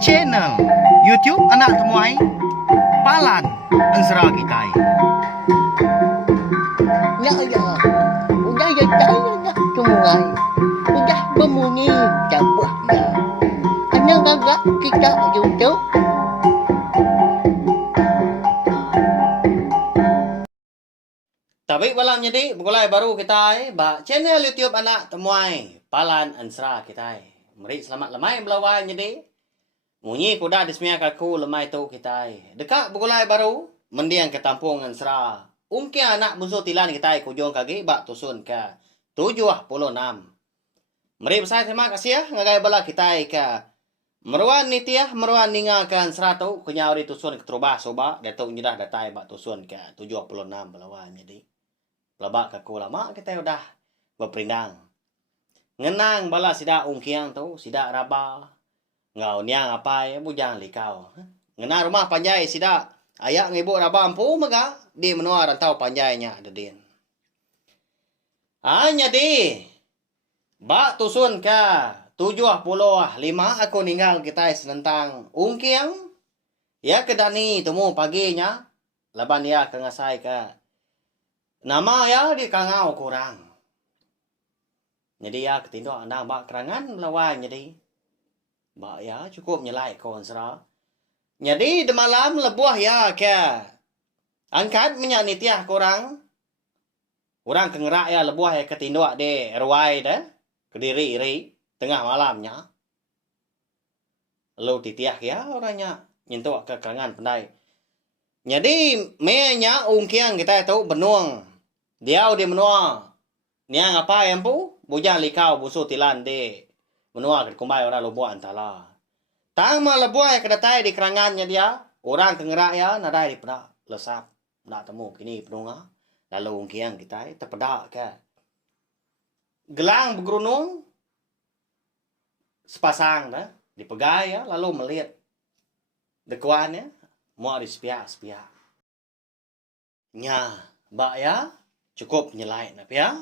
Channel YouTube anak temuai Palan Ansra kita. Ya ya, udah ya saya nak sungai, udah berbunyi cabut ya. Anak agak kita YouTube. Tapi malam jadi mulai baru kita channel YouTube anak temuai Palan Ansra kita. Mari selamat lemai melawan jadi. Munyi kuda dismia kaku lemai tu kita. Dekat mulai baru mendiang ke Tampung Ansra. Ungki anak musuh tilan kita kujung kaki bak tusun ke 76. Mari besar terima kasih ya ngagai bala kita ke meruan nitiah meruan ninga ke Ansra tu kunyawri tusun ke terubah soba datuk nyedah datai bak tusun ke 76 melawan jadi. Lebak kaku lama kita udah berperindang. Ngenang bala sida ungkiang tu, sida raba. Ngau niang apa ya bujang likau. Ngenang rumah panjai sida ayak ngibu raba ampu mega di menua rantau panjainya dedin. Hanya di bak tusun ke 75 aku ninggal kita senentang ungkiang. Ya kedani temu paginya laban ya kengasai ke nama ya di kangau kurang. Jadi ya ketindo anda bak kerangan melawan jadi. Bak ya cukup nyelai kawan sera. Jadi di malam lebuah ya ke angkat minyak nitiah kurang. Kurang kengerak ya lebuah ya ketindo de RY dah. Kediri iri tengah malamnya. Lalu titiah ya orangnya nyentuh ke kerangan pendai. Jadi menya ungkiang kita tahu benuang. Dia udah menua. Niang apa yang pu? Bujang likau busu tilan de. Menua ke kumbai orang lubuan antala. Tang ma lebuai kedatai di kerangannya dia. Orang kengerak ya nadai di pedak. Lesap. Nak temu kini penunga. Lalu ungkiang kita terpedak ke. Gelang bergerunung. Sepasang dah. Dipegai ya. Lalu melihat. Dekuan ya. Mau di sepiak-sepiak. Nya. Bak ya. Cukup nyelai nak ya.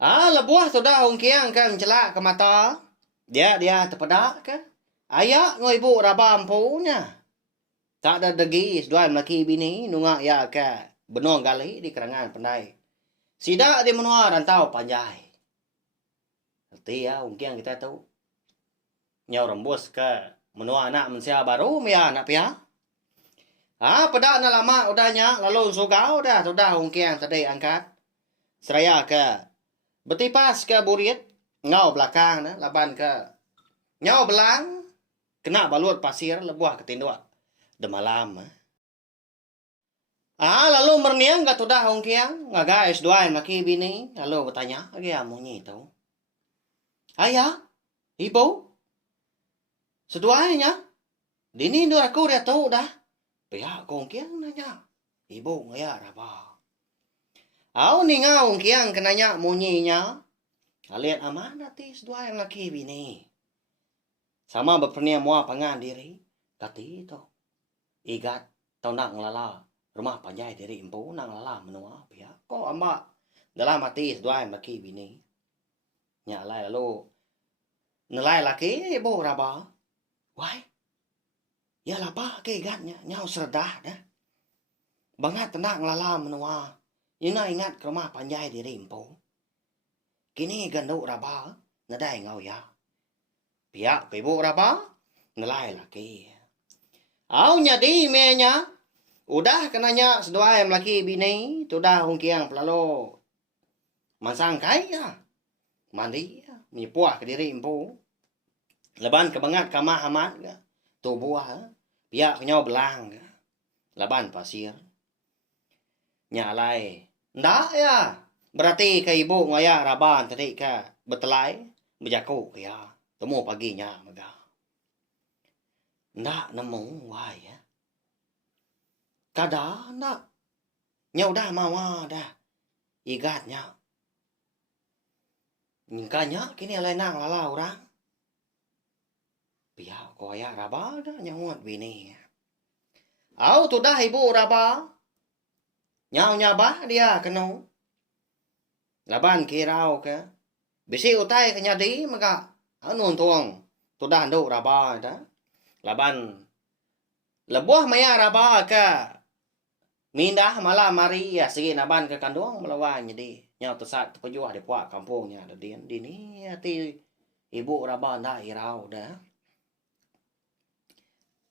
Lebuah sudah ungkiang kan celak ke mata. Dia terpedak ke. Ayak ngoi ibu raba ampunya. Tak ada degi sedua melaki bini nungak ya ke benong gali di kerangan pandai. Sidak di menua rantau panjai. Arti ya ungkiang kita tahu. Nyau rembus ke menua anak mensia baru ya nak ya. Pedak na lama udahnya lalu suka sudah ungkiang tadi angkat. Seraya ke betipas ke burit ngau belakang na laban ke nyau belang kena balut pasir lebuah ketindua de malam. Lalu merniang kat udah ungkiang ngaga S2 maki bini lalu bertanya lagi amunyi tahu. Ayah, ibu, seduanya dini nu aku dia tahu dah. Pihak kongkiang nanya. Ibu ngaya raba. Au ni ngau kiang kenanya munyinya. Kalian amanah tis dua yang laki bini. Sama berpernia mua pangan diri. Kati itu. Igat tau nak ngelala. Rumah panjai diri impu nak ngelala menua. Pihak kok ambak. Dalam mati dua yang laki bini. Nyalai lalu. Nelai laki ibu raba. Why? Ya lah pak ke igatnya nyau serdah dah. Bangat tendak ngelala menua. Ina ingat ke rumah panjai diri impu. Kini ganduk raba nadai ngau ya. Pihak ke ibu raba nelai laki. Au nyadi menya. Udah kenanya sedua yang laki bini. Tudah ungkiang pelalo. Masang kai ya. Mandi ya. Menyepuah ke diri impu. Leban kebangat kamah amat ya. Tubuh pihak nyau belang laban pasir nyalai ndak ya berarti ke ibu ngaya raban tadi ke betelai berjaku ya temu paginya mega ndak nemu wai ya kada ndak nyau dah mawa dah igatnya nyingkanya kini lain nang lala orang pihak koya raba dah nyawat bini. Au tu dah ibu raba. Nyaw nyaba dia kenu. Laban kirau ke. Bisi utai ke nyadi maka Anu tuang. Tu dah nduk raba dah. Laban lebuah maya raba ka mindah malah mari ya sige naban ke kandung melawan jadi nyau tesat pejuah di puak kampungnya ada dia di ni hati ibu raba ndak irau dah.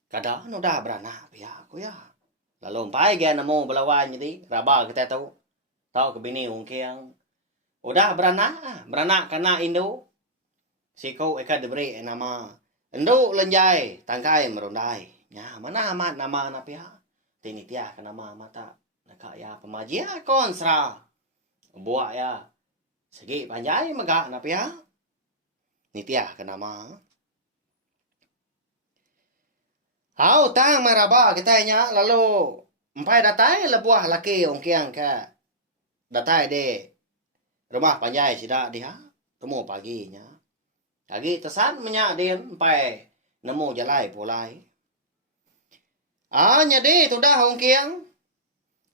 Kadang dah beranak pihak aku ya. Lalu pai dia namo melawan jadi raba kita tahu ke bini ungkiang. Udah beranak kena Indo. Siko eka diberi nama Indo lenjai tangkai merundai. Ya mana amat nama na pihak. Tini tia ke nama mata. Nak ya pemajia konsra. Buat ya. Segi panjai megak na pihak. Ni tia ke nama. Hau tang maraba kita nya lalu empai datai lebuah laki ongkiang ke datai de rumah panjai sida dia temu paginya pagi tesan menyak dia empai nemu jalai pulai nyadi sudah ongkiang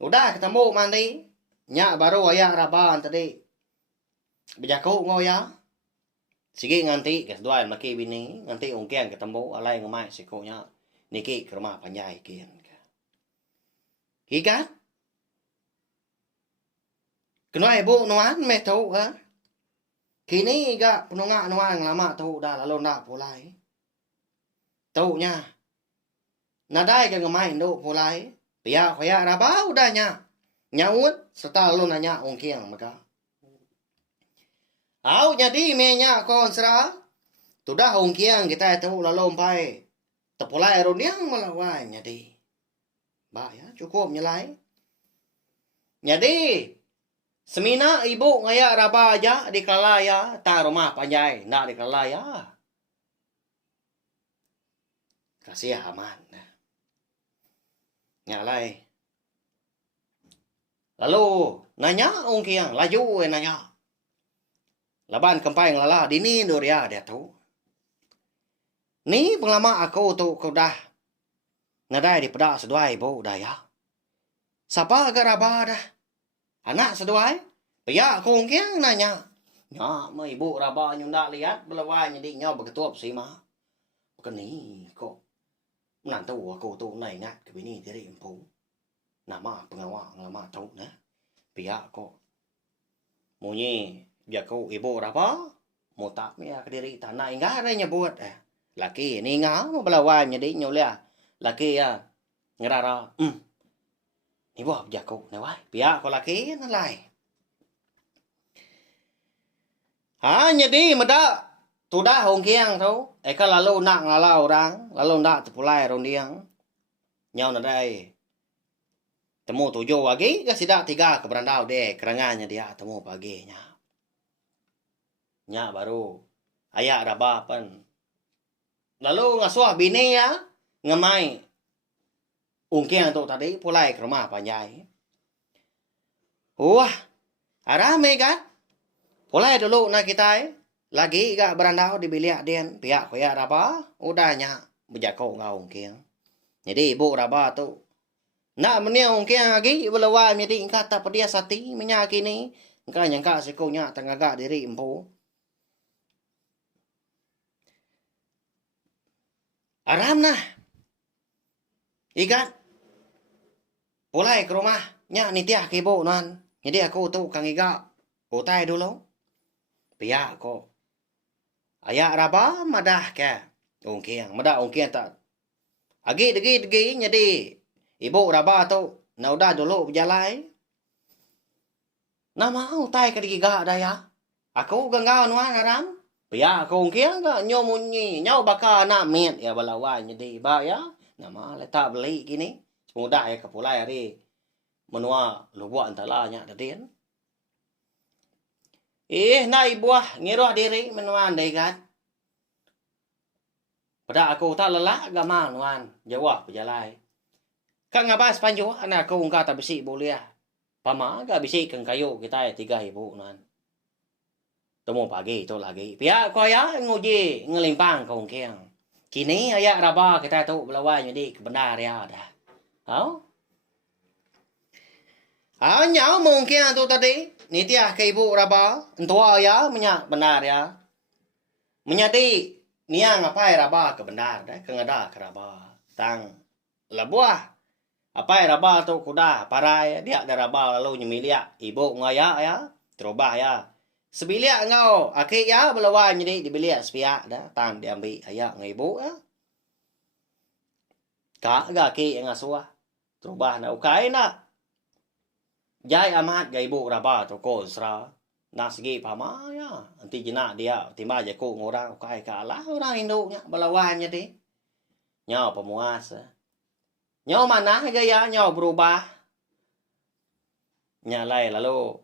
udah ketemu mandi nya baru ayak raban tadi bejaku ngoya sige nganti kedua maki bini nganti ongkiang ketemu alai ngemai sikonya niki ke rumah panjai kian. Hikat? Kenapa ibu nuan me tahu ha? Kini ga penungak nuan lama tahu dah lalu nak pulai. Tahu nya. Nadai ke ngemai ndo pulai. Pia khoya raba udahnya. Nyaut serta lalu nanya ongkiang maka. Au jadi me nya konsra. Tudah ongkiang kita tahu lalu empai. Tepulai roniang melawan jadi. Ba ya cukup nyelai. Jadi semina ibu ngaya raba aja di kalaya ta rumah panjai nak di kalaya. Kasih aman. Nyalai. Lalu nanya ongkiang laju nanya. Laban kempai ngelala dini doria dia tahu. Ni pengalaman aku tu kau dah ngadai di pedak seduai ibu dah ya. Siapa agak raba dah? Anak seduai? Pia aku ongkiang nanya. Ya, ma ibu raba nyunda lihat belawai jadi nyaw begetup sih mah. Keni kok. Menantu aku tu nai ngat ke bini diri empu. Nama pengawal lama tahu nah. Pia kok. Munyi biar kau ibu raba mau tak ya ke diri tanah enggak ada nyebut laki ni ngau mau belawai jadi nyolia. Laki ya ngerara. Ibu jago nawai. Pia ko laki na lai. Jadi meda tudah ongkiang tau. Eka lalu nak ngala orang, lalu nak terpulai rondiang. Nyau na dai. Temu tujuh lagi ke sidak tiga ke berandau deh kerangannya dia temu paginya. Nya baru ayak rabapan. Lalu ngasuh bini ya ngemai ungkiang tu tadi pulai ke rumah panjai. Wah, arame kan? Pulai dulu nak kita lagi gak berandau di bilik dia pihak koyak raba udahnya berjago ngau ungkiang. Jadi ibu raba tu nak menia ungkiang lagi belawai jadi kata pedia sati menyaki ni engkau nyangka sikonya tengaga diri empu. Aram nah. Ikat. Pulai ke rumah. Nya nitiah ke ibu nan. Jadi aku tu kang iga. Utai dulu. Pia ko. Ayak raba madah ke. Ungkiang. Madah ungkiang tak. Agi. Jadi. Ibu raba tu. Na udah dulu berjalai. Na mau utai ke digiga daya. Aku ganggaw nuan aram. Pia ko ungkiang ka. Nyo munyi. Nyaw baka na met. Ya balawan. Jadi ba ya. Nama letak beli gini. Semudah ya kepulai hari. Menua lubuan talanya tadi kan. Na ibuah ngiruh diri menuan deh kan. Pada aku tak lelah agama nuan. Jawab berjalai. Kang ngabas panjo anak aku ungka tak besi boleh. Pama agak besi kang kayu kita tiga ibu nuan. Temu pagi itu lagi. Pihak kaya nguji ngelimpang kong kiang. Kini ayak raba kita tu belawai jadi kebenar ya dah. Nyau mungkin tu tadi. Ni tiah ke ibu raba. Entua ya menyak benar ya. Menyadi niang apa raba ke benar dah kengada ke raba tang labuah apa raba tu kuda parai dia ada raba lalu nyemilia ibu ngaya ya terubah ya sebilia ngau aki ya belawan jadi dibelia sepia dah tang diambil ayah ngibu ya ka ga ki ngasua terubah na ukai na jai amat ga ibu raba tu ko sra na segi pama ya anti jina dia timba je ko ngora ukai ka lah orang Indo nya belawan jadi nyaw pemuas nyaw mana gaya nyaw berubah nyalai lalu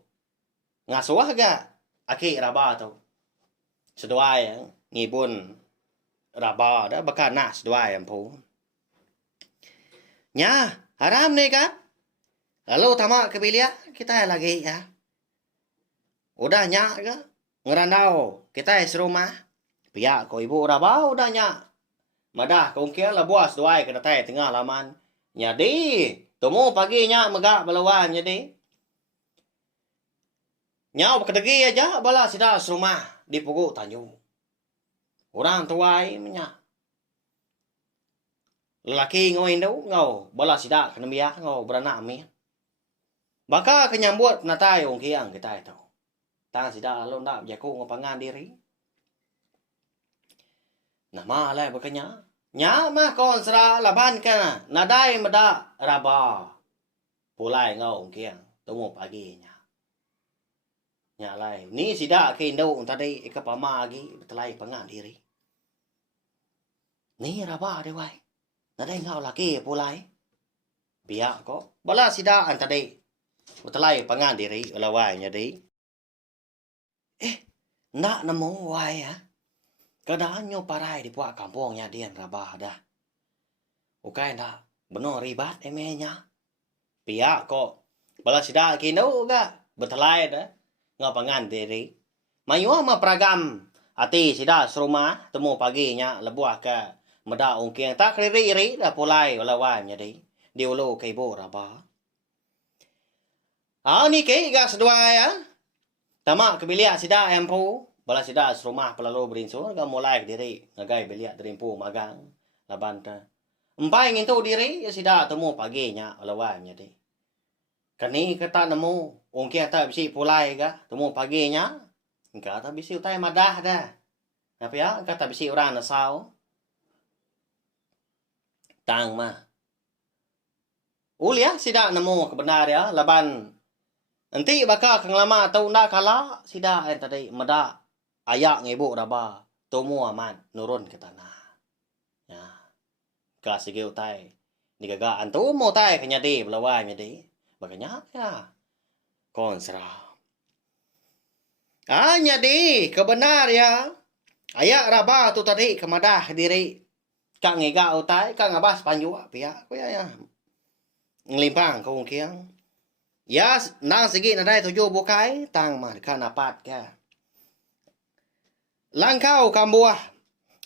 ngasuah ga aki raba tu seduai ngibun raba dah bakana seduai ampu nya haram nih kan lalu tamak kebilia kita lagi ya udah nya ga ngerandau kita serumah pihak ko ibu raba udah nya madah kong kia lah buas doai kena tai tengah laman nyadi temu pagi nya megak belawan jadi nyau kedegi aja bala sida serumah di Pugu Tanjung orang tuai menya lelaki ngau Indo ngau bala sida kena biak ngau beranak mi baka kenyambut natai ong kiang kita itu tang sida lalu ndak jaku ngapangan diri nama lah bekanya nya mah kon sera laban kana nadai meda raba pulai ngau ong kiang temu pagi nya lai ni sida ke Indo tadi ke pama lagi betelai pangan diri ni raba de wai nadai ngau laki pulai biak ko bala sida an tadi betelai pangan diri lawai nya di nak nemu wai ya kadang nyo parai di puak kampungnya dia raba dah ukai ndak benar ribat emenya pihak kok bala sida ke Indo ga betelai dah ngapangan diri mayu ma pragam ati sida serumah temu paginya lebuah ke meda ungking tak riri dah pulai lawai nya di diulu ke ibu raba ni ke ga sedua ya tamak kebilia sida empu bala sida serumah pelalu berinsun ga mulai diri ngagai belia derimpu magang laban ta empai ngintu diri ya sida temu paginya lawai nya di kani kata nemu ungkia tak bisi pulai ga temu paginya engka tak bisi utai madah dah apa ya engka tak bisi orang nasau tang mah ulia sida nemu kebenar ya laban nanti baka kang lama tau ndak kala sida tadi meda ayak ngibu raba temu aman nurun ke tanah ya ka sige utai digaga antu mo tai kenyadi belawan nyadi baganya ya konsra nyadi kebenar ya ayak raba tu tadi kemadah diri kang ngega utai kang ngabas panju pia ko ya ngelimpang kong kiang ya nang segi nadai tujuh bukai tang mah kana pat ka langkau kambuah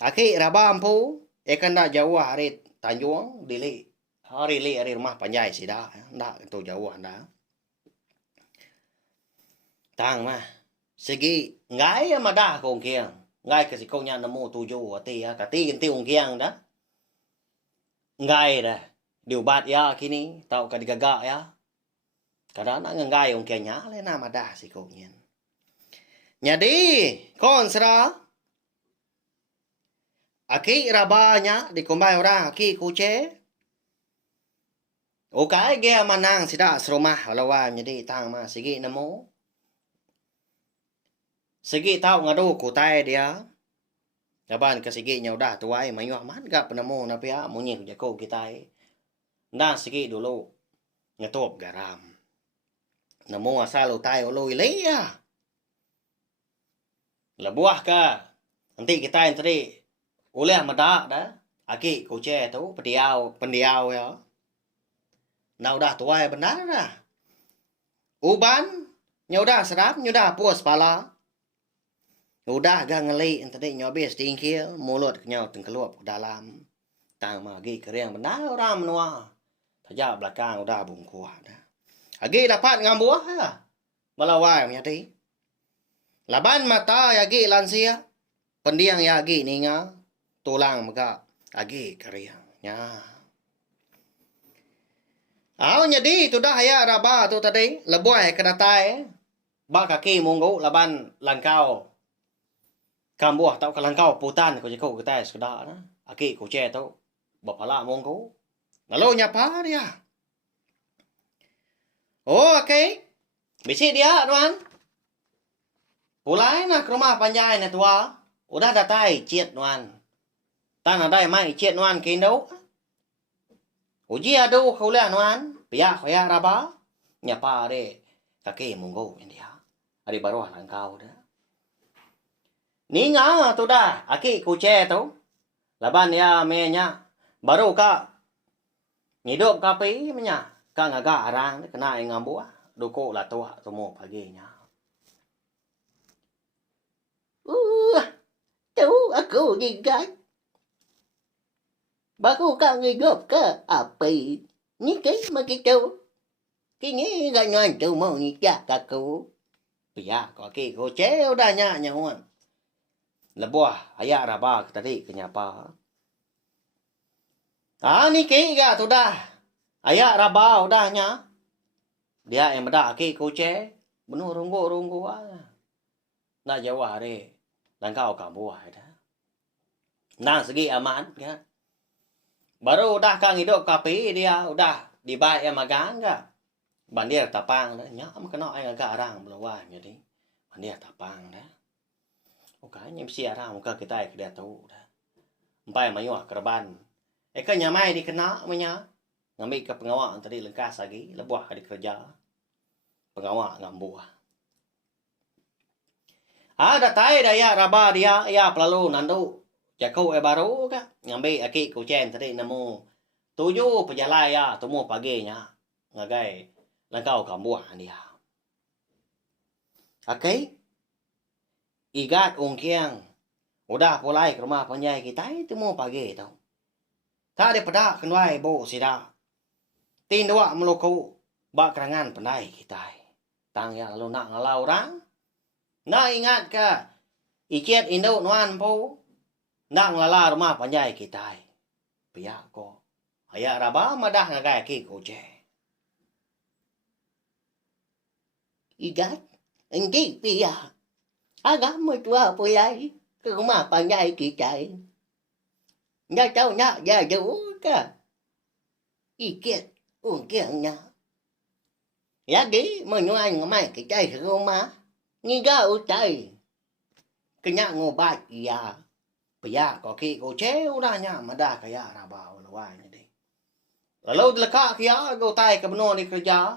aki rabampu ekanda jauh hari Tanjung dili hari li hari rumah panjai sida ndak tu jauh anda tang mah segi ngai madah kong kiang ngai ke sikonya nemu tujuh ati ya kati inti ong kiang dah ngai dah diubat ya kini tau ka digaga ya kadang nak ngai ong kianya le na madah sikonya nyadi konsra aki rabanya dikumbai orang aki kuce ukai ge manang sida serumah lawan jadi tang mah sigi nemu sigi tau ngadu kutai dia laban ke sigi nya udah tuai mayu aman gap nemu na pia munyi jako kita na sigi dulu ngetop garam nemu asal utai ulu ile ya lebuah ka nanti kita yang tadi oleh meda dah aki kuce tu pendiau ya na udah tuai benar dah uban nya udah sedap nya udah puas pala udah ga ngeli tadi nyobis tingkil mulut nyau tengkelup dalam tang magi kering benar orang menua tajak belakang udah bungkuah dah agi dapat ngambuah ya melawai nyati laban mata yagi lansia pendiang ya agi ninga tulang maka agi keriang nya. Jadi tu dah ya raba tu tadi lebuai kedatai ba kaki munggu laban langkau kambuah tau kalangkau putan ko jeko kita sudah na aki ko che tau bapala munggu lalu nyapa dia. Oh okay. Bisi dia tuan. Pulai na ke rumah panjai na tua. Udah datai ciet tuan. Tan ada mai ciet tuan ke Indo. Uji adu kau lihat tuan. Pihak kaya raba. Nyapa de kaki munggu dia. Ari baru langkau dah. Ni nga tu dah. Aki kuce tu. Laban ya menya. Baru ka. Hidup kapi menya. Ka ngaga arang kena ingang buah. Duko lah tua semua paginya. Tu aku gigat. Baru kau hidup ke api. Ni ke begitu. Kini ganyan tu mau ngijak aku. Pihak kaki kuce udah nyawan. Lebuah ayak raba tadi kenyapa. Ni ke tu dah. Ayak raba udahnya. Dia yang beda aki kuce. Benuh runggu aja. Nak jauh hari. Langkau kamu ada. Nah segi aman kan. Baru udah kang hidup kapi dia udah dibayar magang enggak. Bandir tapang dah. Nya kena ai agak arang belawai jadi. Bandir tapang dah. Okai nyem si arang muka kita dia tahu dah. Empai mayuah kerban. Kan nyamai dikena menya. Ngambil ke pengawal tadi lengkas lagi. Lebuah di kerja. Pengawal ngambuah. Datai daya raba dia. Ya pelalu nandu. Jakau baru ka. Ngambil aki kucen tadi nemu. 7 pejalai ya. Temu paginya. Ngagai. Langkau kambuah dia. Okay. Igat ungkiang. Udah pulai ke rumah panjai kita. Temu pagi tau. Tak ada pedak kenwai bo sida. Tin dua meluku. Bak kerangan pandai kita. Tang ya lalu nak ngalau orang. Nak ingat ke. Ikiat Indo nuan po. Nak ngalala rumah panjai kita. Pihak ko. Ayak raba madah ngagai ki kuce. Igat. Hindi pihak. Agak mertua pulai. Ke rumah panjai kita. Nya tahu nak jauh ke. Ikiat. Ungkiangnya. Lagi menuan ngamai kita ke rumah. Niga utai. Kena ngobat ya. Pihak kaki kuce udahnya madah kaya raba ulawai ni. Lalu delekak kia go tai ke benua di kerja.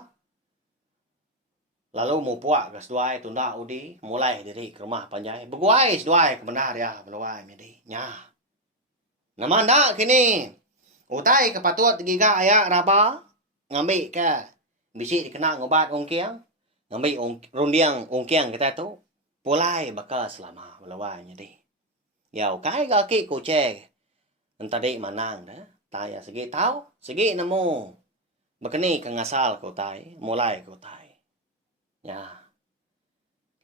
Lalu mau puak ke seduai tunda udi mulai diri ke rumah panjai. Beguai seduai ke benar ya ulawai ni. Nya. Namanda kini. Utai ke patut giga ayak raba. Ngambil ke. Bisi dikena ngobat ongkiang. Ngambil rundiang ongkiang kita tu. Pulai bakal selama ulawai ni. Ya ukai kaki kuce. Entadi manang dah. Taya segi tahu. Segi nemu. Bekeni ke ngasal ko tai. Mulai ko tai. Ya.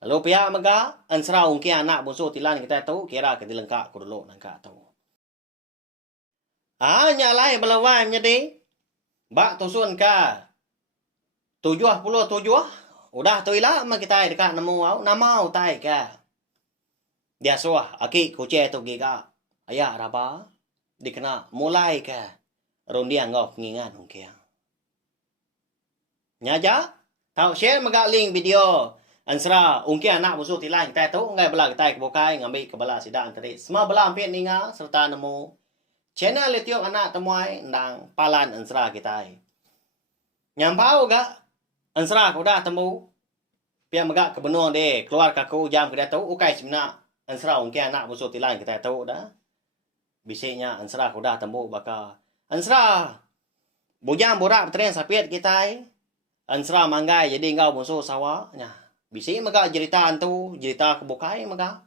Lalu pihak mega. Ansra ongkiang anak busu tilan kita tu. Kira ke dilengkak ko dulu nangka tu. Nyalai belawai menjadi. Bak tusun ka. 77. Udah tu ilah ma kita dekat nemu au. Namau tai ka. Dia suah. Aki kuce tu giga. Ayak raba. Dikena mulai ka. Rundiang ngau pengingan ungkiang. Nyaja. Tau share mega link video. Ansra ungkiang anak busuk tilan kita tu. Ngai bela kita kebukai. Ngambil ke bela sidang tadi. Semua bela hampir ninga. Serta nemu. Channel letiok anak temuai ndang palan ansra kita. Nyampau ga ansra ko dah temu. Pia mega ke benua de keluar kaku jam ke tu ukai simna ansra ungke anak busuk tilan kita tu dah. Bisiknya ansra ko dah temu baka ansra bujang borak tren sapiat kita. Ansra manggai jadi ngau busuk sawa nya. Bisik mega cerita antu, cerita kebukai mega.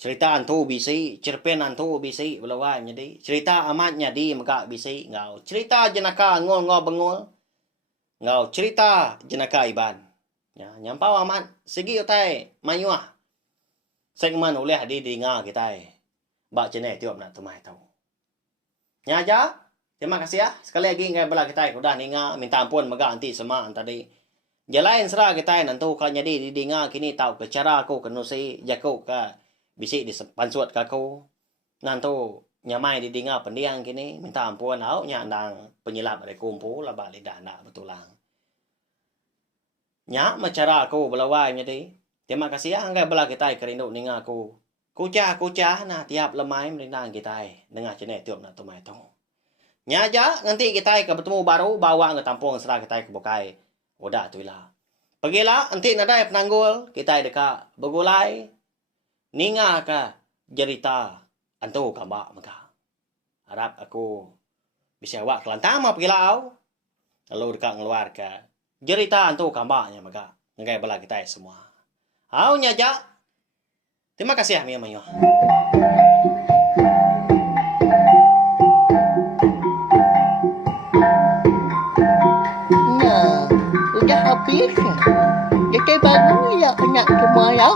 Cerita antu bisi, cerpen antu bisi, belawai jadi. Cerita amatnya di mega bisi, ngau. Cerita jenaka ngol ngau bengol. Ngau cerita jenaka iban. Ya, nyampau amat. Segi utai mayuah. segmen oleh didengar kita. Bak channel tiup nak tumai tahu. Nya aja. Terima kasih ya. Sekali lagi ngai bala kita udah dengar, minta ampun maga anti sama tadi. Jalain serah kita nantu kalau jadi didengar kini tahu ke cara aku kenu si jago ka bisi di pansuat ka aku. Nantu nyamai didengar pendiang kini minta ampun au nya andang penyilap ada kumpul lah balik dah betulang. Nya cara aku belawai jadi. Terima kasih ya ngai bala kita kerindu dengar aku. Kucah nah tiap lemai merindang kita dengar channel tiup nak tumai tahu. Nya aja nanti kita bertemu baru bawa ke tampung serah kita ke Bokai. Udah tu lah. Pergilah nanti nadai penanggul kita dekat begulai. Ninga ka cerita antu kambak maka. Harap aku bisa awak kelantang mah pergilah au. Lalu dekat ngeluar ke cerita antu kambaknya maka. Ngai bala kita semua. Au nya aja. Terima kasih ya Mia Mayo. Udah habis. Jadi baru ya anak semua ya.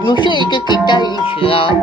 Musuh itu kita Islam.